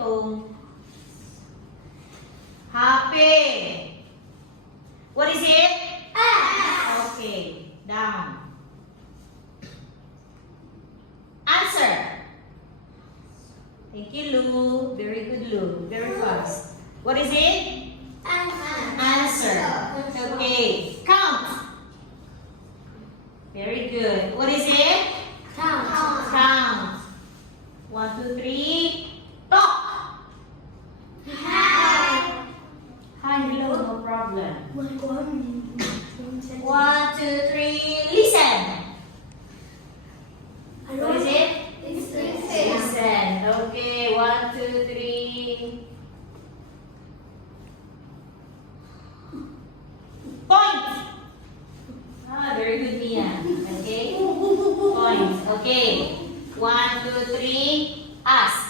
itong happy. What is it? Okay, down. Answer. Thank you, Lou. Very good, Lou. Very fast. What is it? Answer. Okay. Count. Very good. What is it? Count. 1, 2, 3. Talk. Hi, hello. No problem. 1, 2, 3. Listen. What is it? Listen. Okay. 1, 2, 3. Point. Very good, Mia. Okay. Point. Okay. 1, 2, 3. Ask.